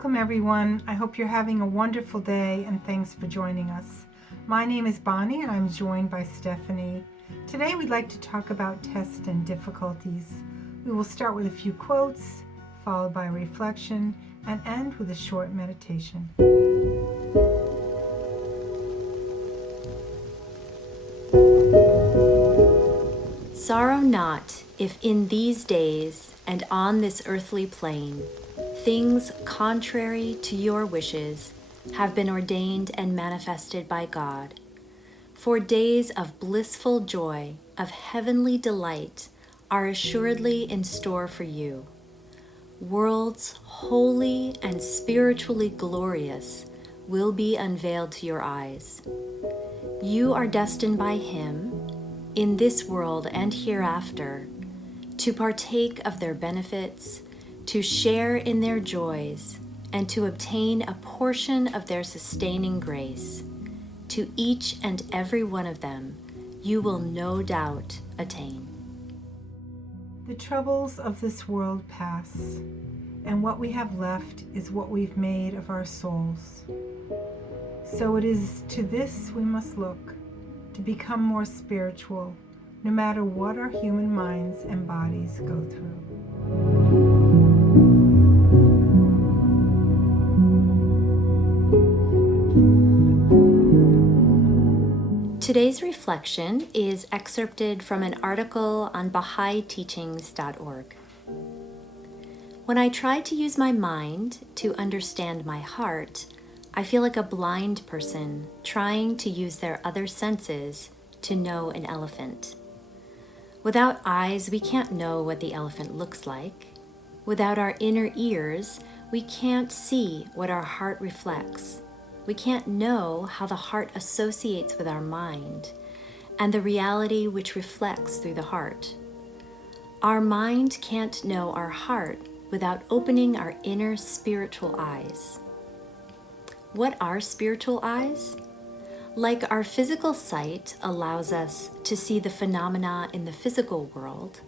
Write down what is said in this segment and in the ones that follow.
Welcome everyone. I hope you're having a wonderful day and thanks for joining us. My name is Bonnie and I'm joined by Stephanie. Today we'd like to talk about tests and difficulties. We will start with a few quotes, followed by reflection, and end with a short meditation. Sorrow not if in these days and on this earthly plane things contrary to your wishes have been ordained and manifested by God. For days of blissful joy, of heavenly delight, are assuredly in store for you. Worlds holy and spiritually glorious will be unveiled to your eyes. You are destined by Him, in this world and hereafter, to partake of their benefits, to share in their joys, and to obtain a portion of their sustaining grace. To each and every one of them, you will no doubt attain. The troubles of this world pass, and what we have left is what we've made of our souls. So it is to this we must look, to become more spiritual, no matter what our human minds and bodies go through. Today's reflection is excerpted from an article on BahaiTeachings.org. When I try to use my mind to understand my heart, I feel like a blind person trying to use their other senses to know an elephant. Without eyes, we can't know what the elephant looks like. Without our inner ears, we can't see what our heart reflects. We can't know how the heart associates with our mind and the reality which reflects through the heart. Our mind can't know our heart without opening our inner spiritual eyes. What are spiritual eyes? Like our physical sight allows us to see the phenomena in the physical world,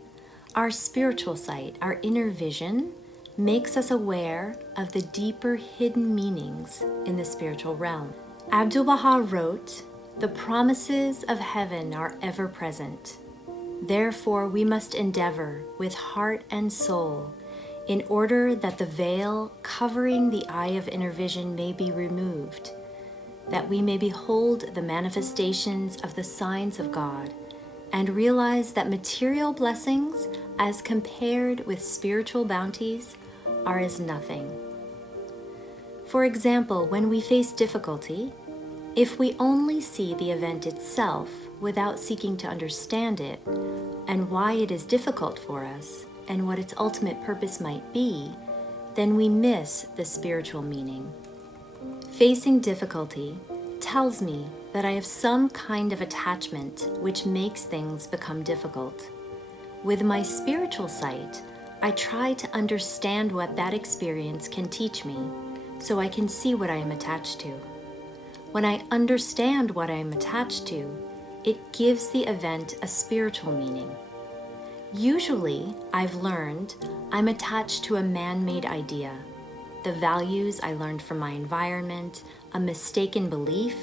our spiritual sight, our inner vision, makes us aware of the deeper hidden meanings in the spiritual realm. Abdu'l-Baha wrote, "The promises of heaven are ever present. Therefore we must endeavor with heart and soul in order that the veil covering the eye of inner vision may be removed, that we may behold the manifestations of the signs of God and realize that material blessings, as compared with spiritual bounties, are as nothing." For example, when we face difficulty, if we only see the event itself without seeking to understand it and why it is difficult for us and what its ultimate purpose might be, then we miss the spiritual meaning. Facing difficulty tells me that I have some kind of attachment which makes things become difficult. With my spiritual sight, I try to understand what that experience can teach me so I can see what I am attached to. When I understand what I am attached to, it gives the event a spiritual meaning. Usually, I've learned I'm attached to a man-made idea, the values I learned from my environment, a mistaken belief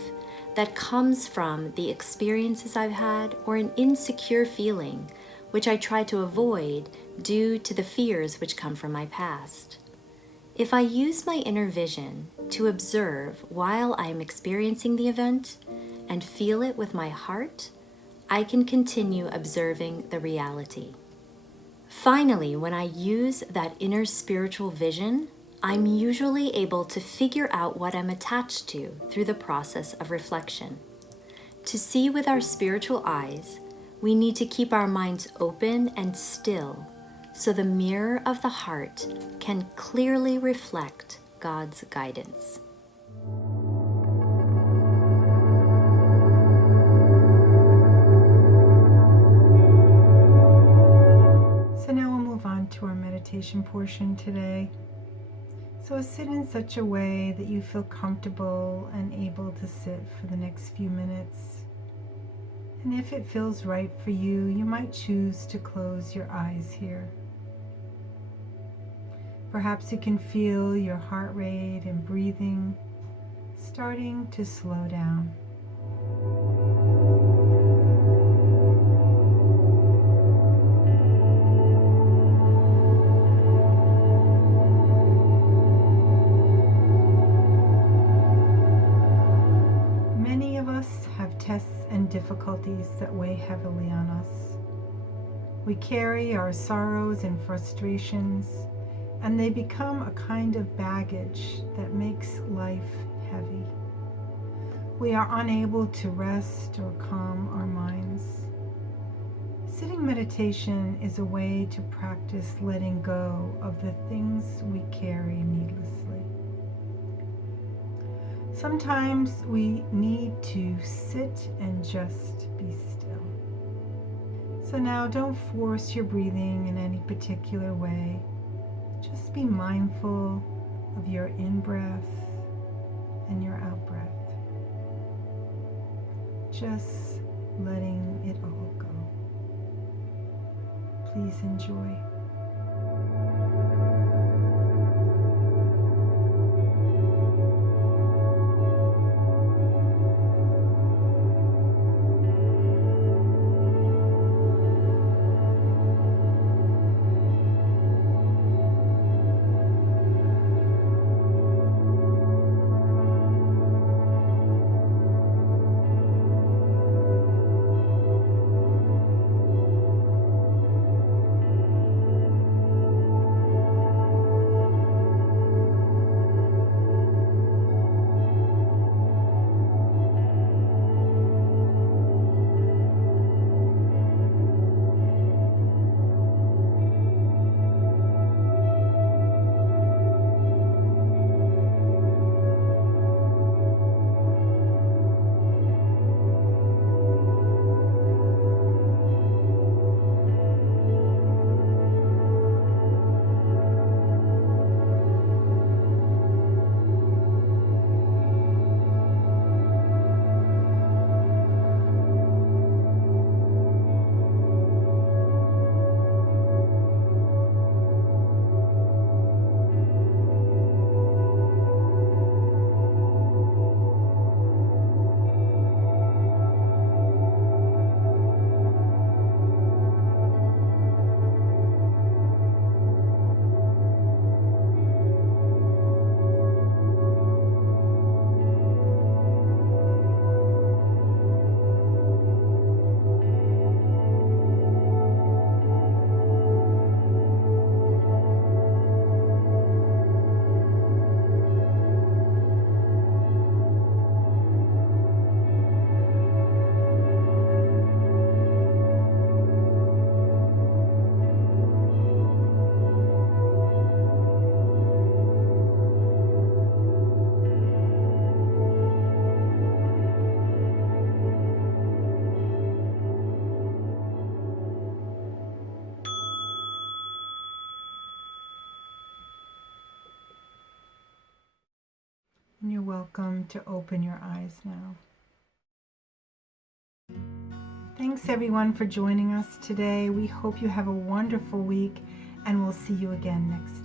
that comes from the experiences I've had, or an insecure feeling which I try to avoid due to the fears which come from my past. If I use my inner vision to observe while I am experiencing the event and feel it with my heart, I can continue observing the reality. Finally, when I use that inner spiritual vision, I'm usually able to figure out what I'm attached to through the process of reflection. To see with our spiritual eyes, we need to keep our minds open and still so the mirror of the heart can clearly reflect God's guidance. So now we'll move on to our meditation portion today. So sit in such a way that you feel comfortable and able to sit for the next few minutes. And if it feels right for you, you might choose to close your eyes here. Perhaps you can feel your heart rate and breathing starting to slow down. Many of us have tests and difficulties that weigh heavily on us. We carry our sorrows and frustrations, and they become a kind of baggage that makes life heavy. We are unable to rest or calm our minds. Sitting meditation is a way to practice letting go of the things we carry needlessly. Sometimes we need to sit and just be still. So now don't force your breathing in any particular way. Just be mindful of your in-breath and your out-breath. Just letting it all go. Please enjoy. And you're welcome to open your eyes now. Thanks everyone for joining us today. We hope you have a wonderful week, and we'll see you again next